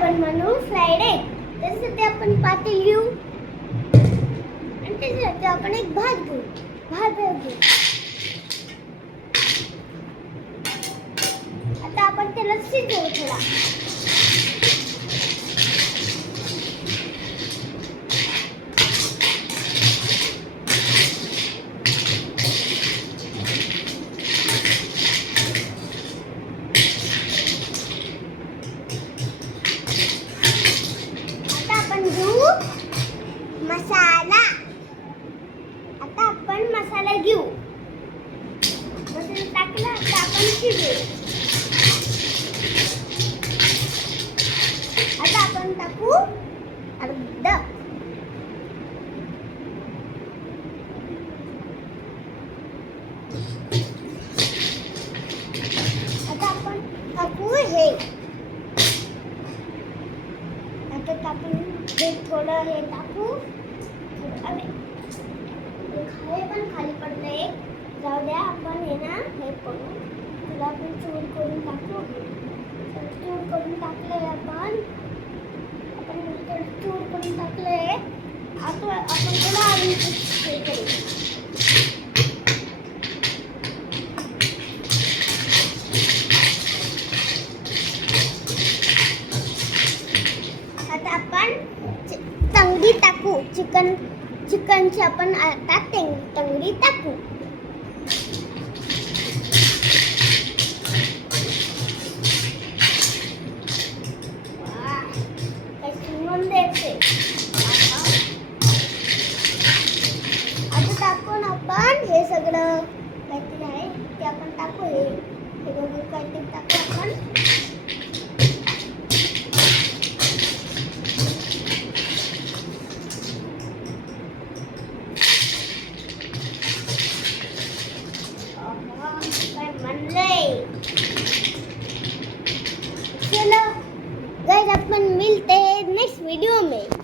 आपण बनवू fried egg. त्यासाठी आपण पातेल घेऊ आणि त्याच्यासाठी आपण एक भात घेऊ. आता आपण त्याला शिजवू थोडा. मसाला. आता आपण मसाला घेऊ. मसाला टाकला आता आपण शिजवू. आता आपण टाकू अर्ध. आता आपण टाकू हे. आता आपण हे थोडं हे टाकू. अरे हे पण खाली पडलंय. जाऊ द्या, आपण हे ना हे करू. तुला आपण चूर करून टाकू. चूर करून टाकलंय आपण चूर करून टाकलंय. आता आपण त्याला अजून हे करू. आता आपण तंगडी टाकू. चिकनची आपण आता तंगडी टाकू. आता टाकून आपण हे सगळं काहीतरी आहे ते आपण टाकू. हे बघू काहीतरी टाकू आपण. चलो गाइस, अपन मिलते हैं नेक्स्ट वीडियो में.